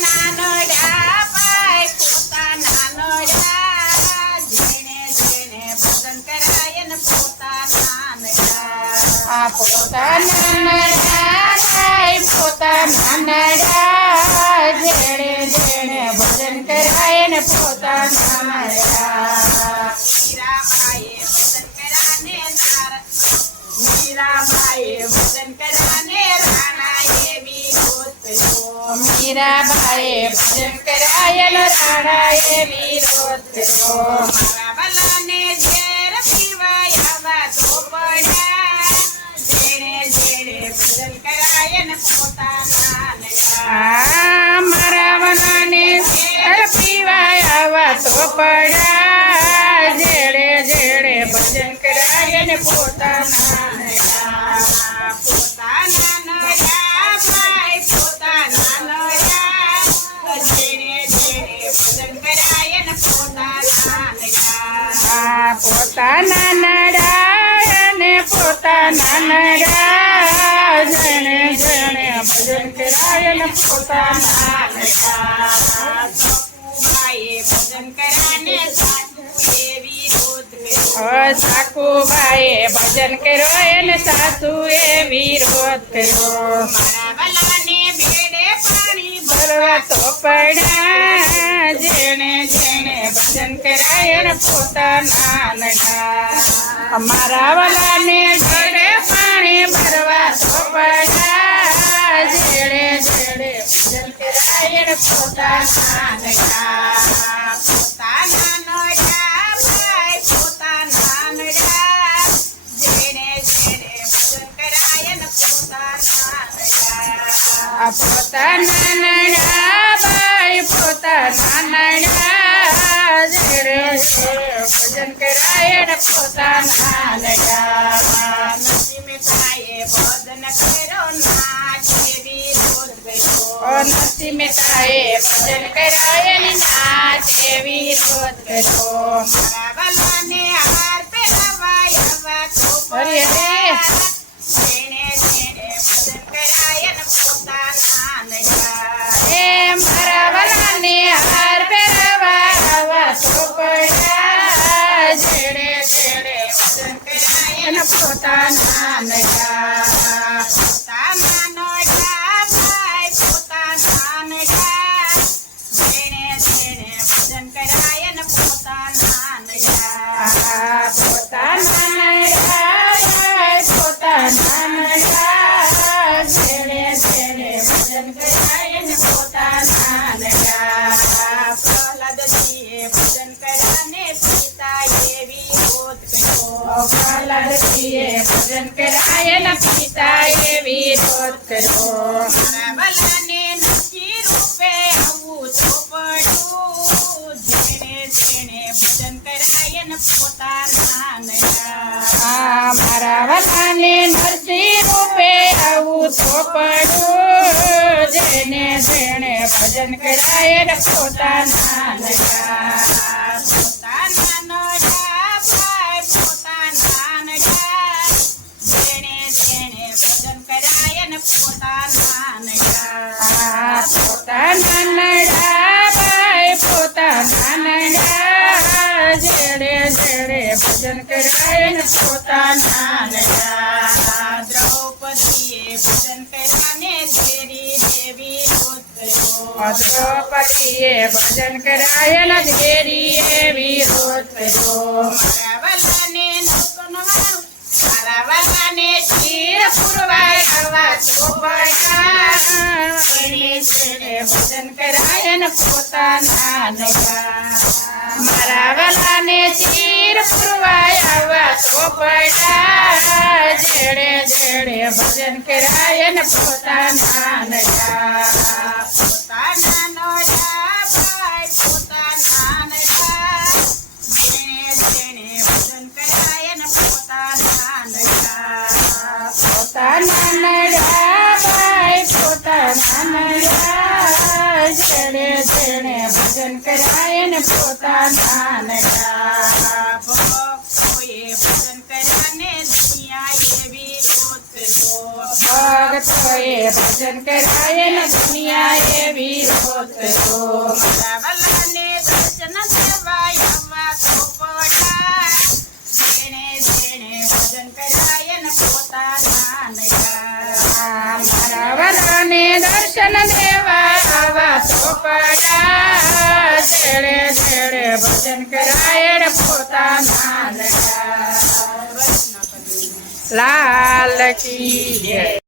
નાનડા ભાઈ પોતાના નડા જેણે જેણે ભજન કરાય ને પોતાના નડા પોતાના નડા ભાઈ પોતાના નડા જેણે જેણે ભજન કરાય ને પોતાના નડા મીરાબાઈએ ભજન કરાને રાણાએ વિરોધ કર્યો મીરાબાઈએ ભજન કરાય રાણાએ વિરોધ કર્યો મારા વાલાને ઝેર પીવાય આવા તો પડ્યા જેણે જેણે ભજન કરાય ને પોતાના નડા મારા વાલાને ઝેર પીવાય આવા તો પડ્યા જેણે જેણે ભજન કરાય ને પોતાના પોતાના નડા ભાઈ પોતાના નડા જેણે જેણે ભજન કરાય ને પોતાના નડા પોતાના નડા અને પોતાના નડા જેણે જેણે ભજન કરાય ને પોતાના નડા ભાઈએ ભજન કરાને સાકુબાઈએ ભજન કર્યો એને સાસુએ વિરોધ કર્યો મારા વાલાને બેડે પાણી ભરવા તો પડ્યા જેણે જેણે ભજન કરાય ને પોતાના નડા મારા વાલાને બેડે પાણી ભરવા તો પડ્યા જેણે જેણે ભજન કરાય ને પોતાના નડા પોતાના નડા ભાઈ પોતાના નડા જેણે જેણે ભજન કરાય ને પોતાના નડા પોતાના નડા ભાઈ પોતાના નડા જેણે જેણે ભજન કરાય ને પોતાના નડા નરસિંહ મહેતાએ ભજન કર્યો નાચે વિરોધ કર્યો નરસિંહ મહેતાએ ભજન કરાય ને નાચે વિરોધ કર્યો મારા વાલાને હાર પહેરાવાય આવા તો અરે જેણે જેણે ભજન કરાય ને પોતાના નડા એ મારા વાલાને હાર પહેરાવા આવા તો પડ્યા જેણે જેણે ભજન કરાય ને પોતાના નડા પોતાના નડા ભાઈ પોતાના નડા જેણે જેણે ભજન કરાય ને પોતાના નડા પોતાના નડા ભાઈ પોતાના નડા જેણે જેણે ભજન કરાય ને પોતાના નડા પ્રહલાદજીએ ભજન કર્યાને પિતાએ વિરોધ કર્યો પ્રહલાદજીએ ભજન કરાય ને પિતાએ વિરોધ કર્યો મારા વાલાને નથી રૂપે આવું તો પડ્યું જેણે જેણે ભજન કરાય ને પોતાના નડા મારા વાલાને નરસિંહ રૂપે આવું તો પડ્યું જેને જેણે ભજન કરાય ને પોતાના નડા પોતાના નડા ભાઈ પોતાના નડા જેણે જેણે ભજન કરાય ને પોતાના નડા પોતાના નડા ભાઈ પોતાના નડા જેણે જેણે ભજન કરાય ને પોતાના નડા દ્રૌપદીએ ભજન કર્યાને ઝેરીને વિરોધ કર્યો દ્રૌપદીએ ભજન કરાય ને ઝેરીએ વિરોધ કર્યો મારા વાલાને નવકનવાણું મારા વાલાને તીર પુરવાય આવા ચોપડા જેણે જેણે ભજન કરાય ને પોતાના નડા મારા વાલાને તીર પુરવાય આવા ચોપડા જેણે જેણે ભજન કરાય ને પોતાના નડા પોતાના નડા ભાઈ પોતાના નડા જેણે જેણે ભજન કરાય ને પોતાના નડા પોતાના નડા ભાઈ પોતાના નડા જેણે જેણે ભજન કરાય ને પોતાના નડા ભક્તોએ ભજન કર્યાને દુનિયાએ વિરોધ કર્યો ભક્તોએ ભજન કરાય ને દુનિયા એવી રોતરો મારા વલ્લાને દર્શન દેવા આવવા તો પડા જેણે જેણે ભજન કરાય ને પોતાના નયા મારા વરાને દર્શન દેવા આવા ચોપડા જેડે જેડે ભજન કરાય ને પોતાના નયા. લાલ કી જય.